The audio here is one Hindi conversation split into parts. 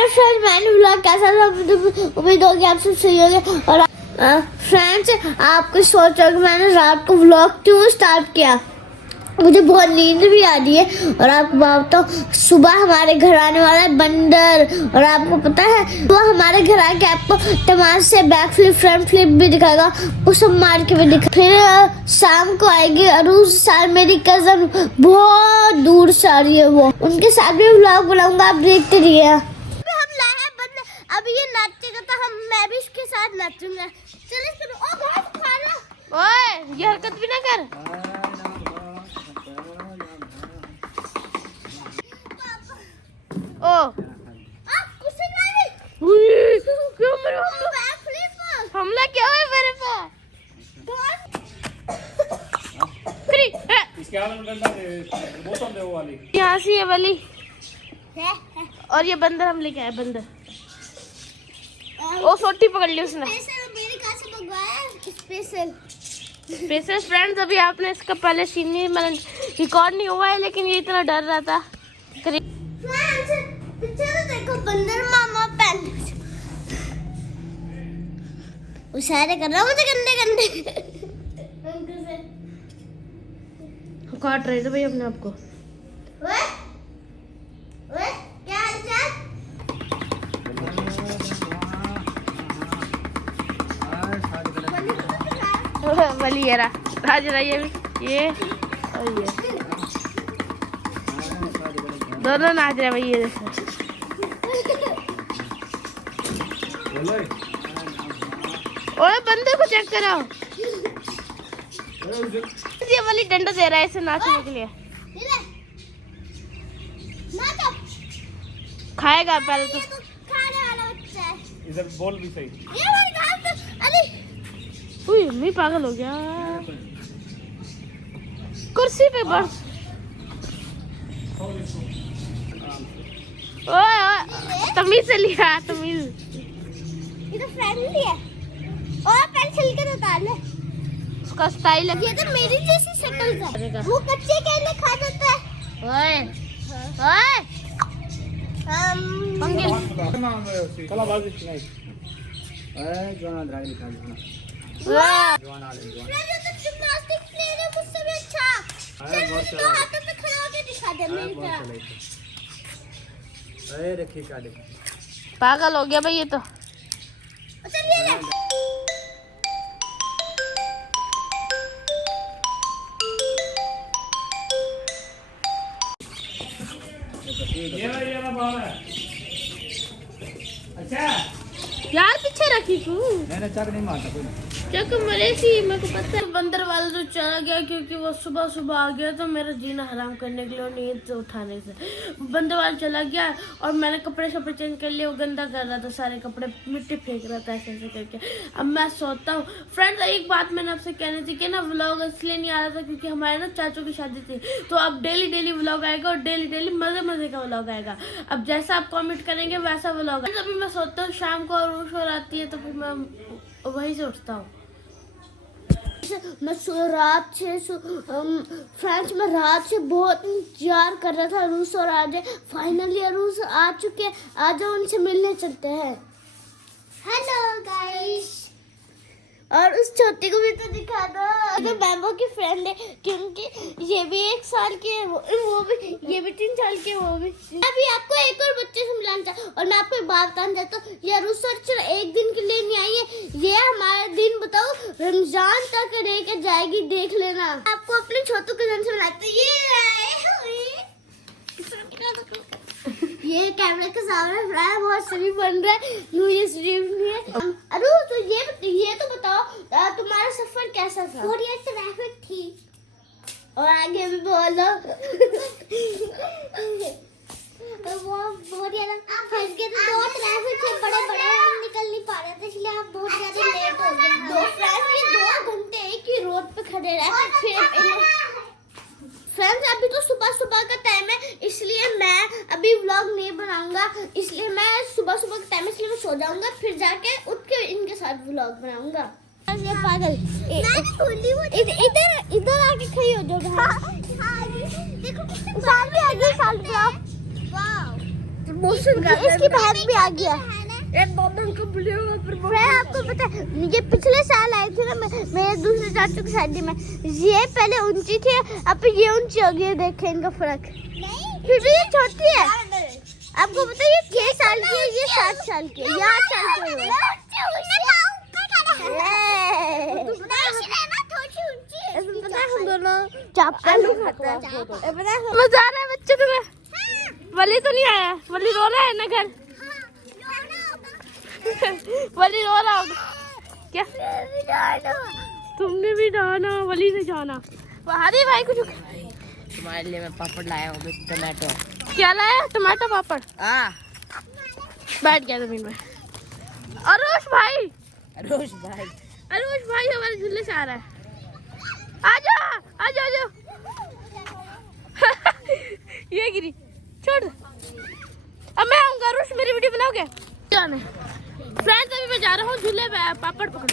हेलो फ्रेंड्स, मैंने व्लॉग कैसा था उम्मीद होगी आप सब सही होंगे। और फ्रेंड्स, आपको सोच रहे मैंने रात को व्लॉग क्यों स्टार्ट किया, मुझे बहुत नींद भी आ रही है। और आपको बताओ, सुबह हमारे घर आने वाला है बंदर। और आपको पता है वो हमारे घर आके आपको टमाटर से बैक फ्लिप फ्रंट फ्लिप भी दिखाएगा, वो सब मार के भी दिखा। फिर शाम को आएगी अरूज साल, मेरी कजन बहुत दूर से आ रही है, वो उनके साथ भी व्लॉग बनाऊंगा, आप देखते रहिए। हम लाए हैं बंदर, अब ये नाचेगा तो मैं भी इसके साथ नाचूंगा। चलो चलो, ओ बहुत खाना, ओए ये हरकत भी ना कर। ओ क्यों मेरे हमला क्या है मेरे पे? यहाँ से ये वाली और ये बंदर हम लेके आए, बंदर। ओ सोटी पकड़ ली उसने। स्पेशल फ्रेंड्स, अभी आपने इसका पहले सीन नहीं मतलब रिकॉर्ड नहीं हुआ है, लेकिन ये इतना डर रहा था। देखो बंदर मामा पैन इशारे कर रहा, मुझे गंदे गंदे काट रहे थे भाई अपने आप को। ओए ओए क्या हालचाल? वली ये रहा राज रहा, ये भी ये और ये दोनों नाच रहे भाई, ये देखो। ओए बंदे को चेक करो, ये वाली डंडा दे रहा है इसे नाचने के लिए। खाएगा पहले तो खाने वाला बच्चा है। इधर बोल भी सही। ये वाली घास तो अरे उई मैं पागल हो गया, कुर्सी पे बस। ओए तमीज से लिया, तमीज। ये तो फ्रेंडली है। और पेंसिल के उतार ले, उसका स्टाइल है। ये तो मेरी जैसी शक्ल का, वो कच्चे केले खा जाता है। ओए ओए पंगे कला बाजी नहीं ए जवान ड्राइव लिखा है, जवान आ ले जवान। ये तो जिम्नास्टिक प्लेयर है मुझसे भी अच्छा। चल तो हाथों पे खड़ा होके दिखा दे मेरी तरह। अरे देखिए क्या देखा, पागल हो गया भाई ये तो। चलिए ले ये बाल है। अच्छा यार पीछे रखी तू, मैंने चक नहीं मारता कोई चक मरे सी, मेरे को पता है। बंदर वाला तो चला गया क्योंकि वो सुबह सुबह आ गया तो मेरा जीना हराम करने के लिए और नींद से उठाने से। बंदर वाला चला गया और मैंने कपड़े शपड़े चेंज कर लिए, वो गंदा कर रहा था, सारे कपड़े मिट्टी फेंक रहा था ऐसे ऐसे करके। अब मैं सोता हूँ। फ्रेंड्स एक बात मैंने आपसे कहनी थी कि ना व्लॉग इसलिए नहीं आ रहा था क्योंकि हमारे ना चाचू की शादी थी, तो अब डेली डेली व्लॉग आएगा और डेली डेली मजे मजे का व्लॉग आएगा। अब जैसा आप कमेंट करेंगे वैसा व्लॉग। अभी मैं सोता हूँ, शाम को और आती है तो फिर मैं वहीं से उठता हूँ। मैं रात से फ्रेंड्स में रात से बहुत इंतजार कर रहा था अरूज और आज फाइनली अरूज आ चुके। आज उनसे मिलने चलते हैं। हेलो गाइस, और उस छोटी को भी तो दिखा दो, तो बैम्बो की फ्रेंड है क्योंकि ये भी 1 साल की है, वो भी ये भी 3 साल की है, वो भी। अभी आपको एक और बच्चे से मिलाना चाहता हूँ और मैं आपको एक बात बताना चाहता हूँ। ये रिसर्च एक दिन के लिए नहीं आई है, ये हमारा दिन बताओ रमजान तक रह के जाएगी, देख लेना। आपको अपने छोटू के जन से मिलाते ये कैमरे के सामने बहुत शरीफ बन रहा है, ये शरीफ नहीं है। अरे तो ये तो बताओ तुम्हारा सफर कैसा था? बढ़िया ट्रैफिक थी और आगे भी बोलो। वो बढ़िया फंस गए थे, 2 ट्रैफिक थे बड़े बड़े, हम निकल नहीं पा रहे थे इसलिए हम बहुत ज्यादा लेट हो गए। 2 घंटे एक ही रोड पे खड़े रहे। फ्रेंड्स अभी तो सुबह सुबह का टाइम है इसलिए मैं अभी व्लॉग नहीं बनाऊंगा, इसलिए मैं सुबह सुबह का टाइम इसलिए मैं सो जाऊंगा, फिर जाके उठ के इनके साथ व्लॉग बनाऊंगा। ये पागल इधर इधर आके खड़ी हो जाओ। देखो साल भी आगे साल पे वाओ मोशन कर रहा है। इसकी बहन भी आ गया। एक बॉबन को बुलाओ पर मैं आपको पता है ये पिछले साल आई थी ना मेरे दूसरे चाचू की शादी में। ये पहले ऊंची थी, अब ये ऊंची हो गई। देखें इनका फर्क। फिर भी ये छोटी है। आपको पता है ये 6 साल की है, ये 7 साल की है, ये 8 साल की है। हम दोनों चापल खाते हैं। मजा आ रहा है बच्चे तुम्हें? वली तो नहीं आया? वली रो रहा है ना घर? वली रो रहा होगा क्या? तुमने भी जाना, वली ने जाना। हरी भाई कुछ तुम्हारे लिए मैं पापड़ लाया हूँ, टमाटो। क्या लाया? टमाटो पापड़। बैठ गया जमीन में। अरुष भाई हमारे झूले से आ रहा है। आजा आजा आजा। ये गिरी, छोड़। अब मैं आऊंगा। अरुष मेरी वीडियो बनाओगे? जाने फ्रेंड्स, अभी मैं जा रहा हूँ झूले पे पापड़ पकड़।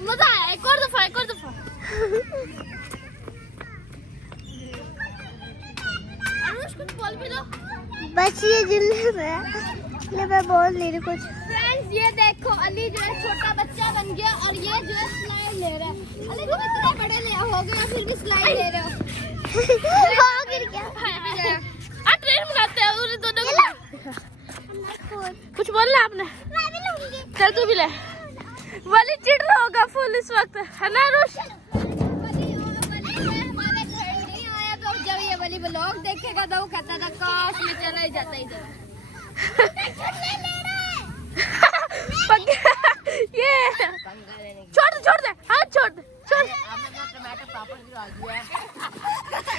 मजा आया। एक और दफा अरुष कुछ बोल भी दो। बस ये झूले में मैं बोल नहीं रही कुछ। फ्रेंड्स ये देखो, अली जो है छोटा बच्चा बन गया और ये जो है स्लाइड ले रहा है। अली तुम इतने बड़े ले हो गए फिर भी स्लाइड ले रहे हो। गिर गया। ट्रेन बनाते हैं उन दोनों को। कुछ बोलना आपने? चल तू भी ले। वली चिढ़ रहा होगा फुल इस वक्त, है ना अरुष? जब ये वाली ब्लॉग देखेगा तो वो कहता था काश मैं चला ही जाता इधर। ये छोड़ दे हाथ छोड़ दे। टमाटर पापड़ गिरा दिया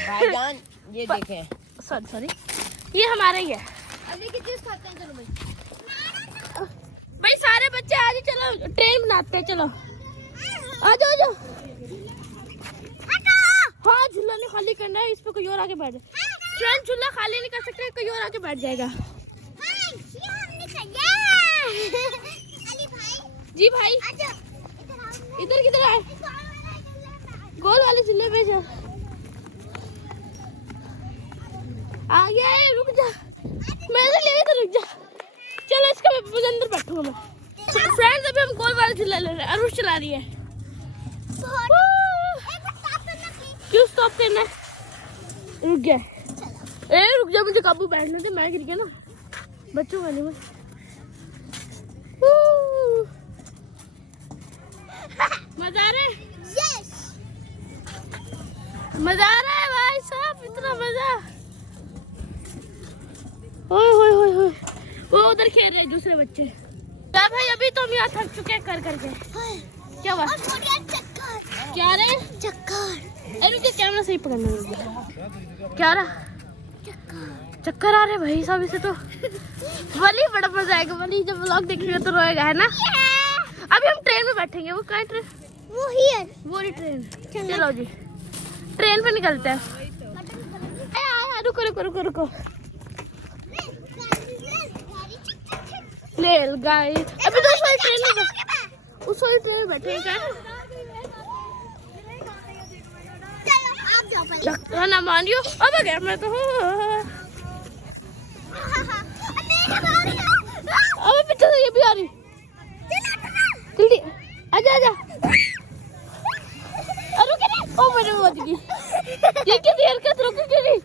भाईजान। ये देखें, सॉरी ये हमारा ही है। अभी की चीज खाते हैं। चलो भाई सारे बच्चे आज ही चलो ट्रेन बनाते हैं। चलो आ जाओ। हाँ झूला नहीं खाली करना है, इस पे कोई और आके बैठ जाए। फ्रेंड झूला खाली नहीं कर सकते, कोई और आके बैठ जाएगा। जी भाई इधर किधर आए? गोल वाले झूले पे जा। आ गया है, रुक जा। मैं तो ले तो रुक जा। चलो इसका मैं अंदर बैठूंगा मैं। फ्रेंड्स अभी हम गोल वाले झूला ले रहे हैं। अरुष चला रही है। क्यों स्टॉप करना है? रुक गया। रुक जा, मुझे काबू बैठने दे। मैं गिर गया ना बच्चों वाले में। मजा आ रहा है? मजा आ रहा है भाई साहब, इतना मजा। ओए वो उधर खेल रहे दूसरे बच्चे। भाई अभी तो हम यहाँ थक चुके हैं कर करके। क्या बात? क्या रहे? चक्कर। अरे कैमरा सही पकड़ना। क्या रहा? चक्कर आ रहे भाई साहब इसे तो। वली बड़ा मजा आएगा। वली जब व्लॉग देखेगा तो रोएगा, है ना? अभी हम ट्रेन में बैठेंगे। वो कहाँ ट्रेन? वो ही है। वो ही ट्रेन। चलो जी ट्रेन पे निकलते हैं। रुको ले गाइस, अभी तो उस वाली ट्रेन में बैठे हैं। क्या ना मानियो। अब गया मैं तो। अब पीछे से ये भी आ रही। जल्दी आजा। ओ मेरे बच गई। ये किसी हरकत रुक गई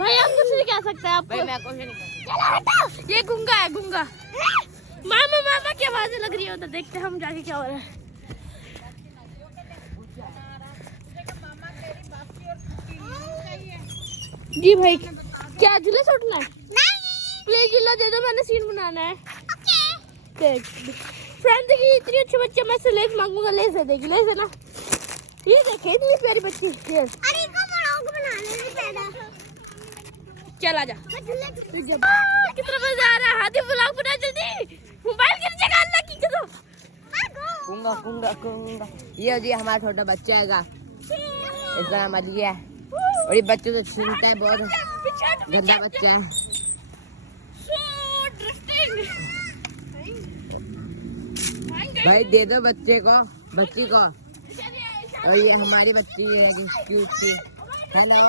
भाई। आप कुछ नहीं कह सकते। आप भाई मैं कुछ नहीं। ये गुंगा है, गुंगा। मामा की आवाजें लग रही है उधर। देखते हैं हम जाके क्या हो रहा है। जी भाई क्या झूले से उठना है? प्लीज झूला दे दो, मैंने सीन बनाना है। फ्रेंड देखिए इतनी अच्छी बच्ची, मैं से लेस मांगूंगा, लेस दे देगी। लेस है ना? ये देखिए इतनी प्यारी बच्ची। अरे इसको बनाने से पहले चल आजा। कितना मजा आ रहा है। हाथी ब्लॉग बना जल्दी। मोबाइल गिर जाएगा अल्लाह की कसम। कुंगा। ये जी हमारा छोटा बच्चा है, इसका नाम अली है। और ये बच्चे तो छीनता है, बहुत गंदा बच्चा है। भाई दे दो बच्चे को, बच्ची को। और ये हमारी बच्ची है क्यूट सी। हेलो,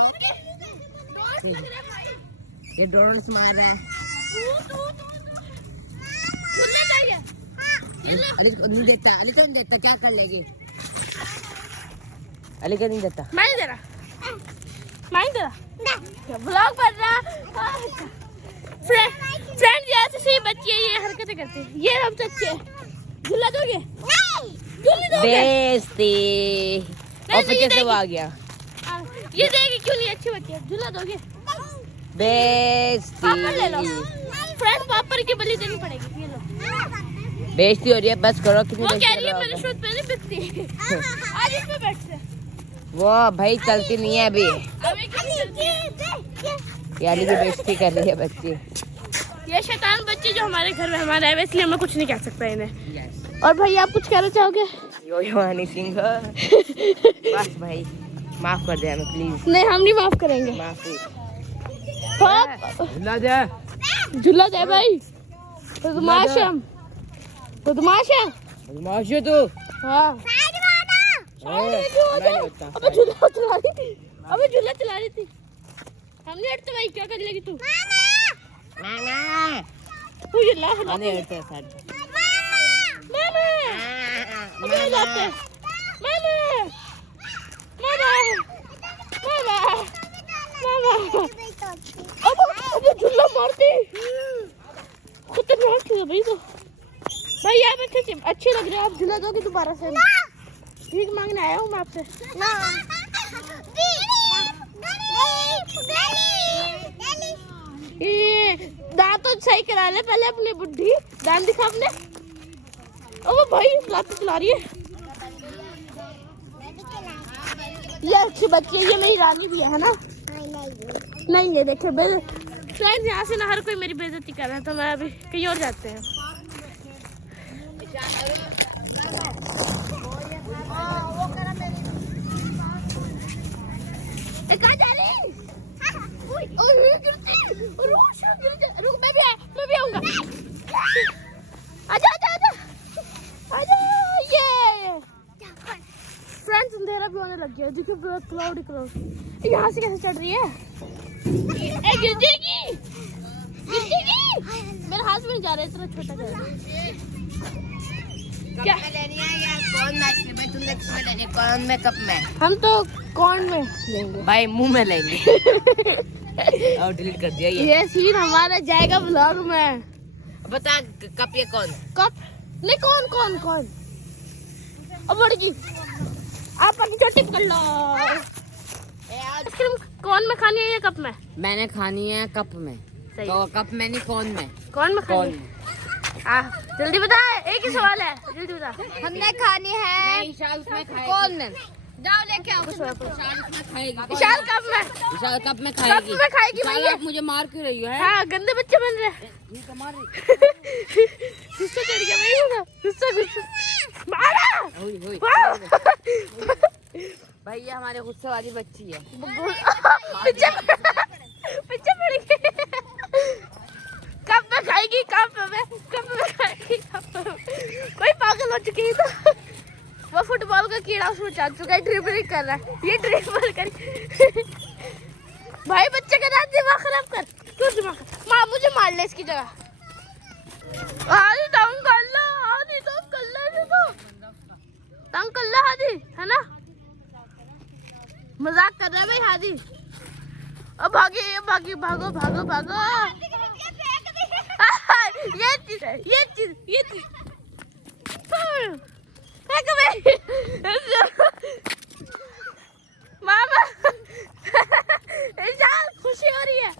ये ड्रोन मार रहा है। अली को नहीं देता, अली को नहीं देता, क्या कर लेगी? अली को नहीं देता। मैं नहीं दे रहा, मैं नहीं दे रहा। ब्लॉग बन रहा। फ्रेंड ये ऐसी बच्ची है, ये हरकतें करती है। ये हमसे अच्छे है। झूला दोगे? नहीं, झूला दोगे? बेइज्जती। और पीछे से वो आ गया। ये देगी क्यों नहीं? अच्छी बच्ची है, झूला दोगे? बेइज्जती। पापड़ ले लो। फ्रेंड पापड़ की बलि देनी पड़ेगी। ये लो। बेइज्जती हो रही है, बस करो। कितनी वो बेइज्जती कह रही है कर मेरे रहे शूट पे नहीं बिकती। आज इस पे बैठते हैं। हो? वो भाई चलती नहीं है अभी। अभी क्यों चलती है? ये अली की बेइज्जती कर रही है बच्ची। ये शैतान बच्ची जो हमारे घर में हमारा है, इसलिए मैं कुछ नहीं कह सकता इन्हें। और भाई आप कुछ कहना चाहोगे? यो हनी सिंह। बस भाई माफ कर दे हमें प्लीज। नहीं, हम नहीं माफ करेंगे। माफी। झूला दे, झूला दे भाई। बदमाश है हम, बदमाश है। बदमाश है तू। हाँ। अबे झूला चला रही थी, अबे झूला चला रही थी। हम नहीं हटते भाई, क्या कर लेगी तू? तू ये ला हला। नहीं हटते सर। मामा, अबे जाते। मामा, मामा, मामा, मामा। अबे झूला मारती। खतरनाक है भाई तो। भाई आप अच्छे लग रहे हो, आप झूला दोगे दोबारा से? भीख मांगने आया हूँ मैं आपसे। दांत तो सही करा ले पहले अपनी बुढ़ी। दांत दिखा अपने। ओ भाई लात चला रही है। ये अच्छी बच्ची है, ये मेरी रानी भी है ना? नहीं ये देखे फ्रेंड्स, यहाँ से ना हर कोई मेरी बेइज्जती कर रहा है, तो मैं अभी कहीं और जाते हैं। कहाँ जा रही? रुक, मैं भी आऊंगा। आजा आजा आजा आजा। ये फ्रेंड्स अंधेरा भी होने लग गया। देखिए क्लाउड। यहाँ से कैसे चढ़ रही है? गिर जाएगी, गिर जाएगी। मेरे हाथ में नहीं जा रहा है, इतना छोटा जा रहा है। क्या लेनी है यार? कौन में तुमने किसमें लेनी? कौन में, कप में? हम तो कौन में लेंगे भाई मुंह में लेंगे। और डिलीट कर दिया ये सीन हमारा जाएगा व्लॉग में। बता कप ये कौन? कप नहीं, कौन अब बढ़ी। आप अपनी चोटी पकड़ लो। आइसक्रीम कौन में खानी है या कप में? मैंने खानी है कप में। तो कप में नहीं, कौन में? कौन में खानी है? जल्दी बता, एक ही सवाल है, जल्दी बता। हमने खानी है विशाल उसमें खाएगी। कौन में? जाओ लेके आओ। विशाल उसमें खाएगी। विशाल कप में, विशाल कप में खाएगी। कप में खाएगी विशाल, भैया। आप मुझे मार क्यों रही हो? हाँ, गंदे बच्चे बन रहे हैं। गुस्सा चढ़ गया भाई, होगा गुस्सा मारा। भाई ये हमारे गुस्से वाली बच्ची है। पीछे पड़ गई। कप में खाएगी, कप में खाएगी, कप में। कोई पागल हो चुकी है तो। वो फुटबॉल का कीड़ा उसमें चल चुका है, ड्रिबलिंग कर रहा है। ये ड्रिबल कर। भाई बच्चे का ना दिमाग खराब कर। क्यों दिमाग? माँ मुझे मार ले इसकी जगह। आदि तंग कर लो, आदि तो कर ले तो तंग कर लो आदि, है ना? मजाक कर रहा है भाई हादी। अब भागी, भागो भागो भागो। ये चीज मामा खुशी हो रही है।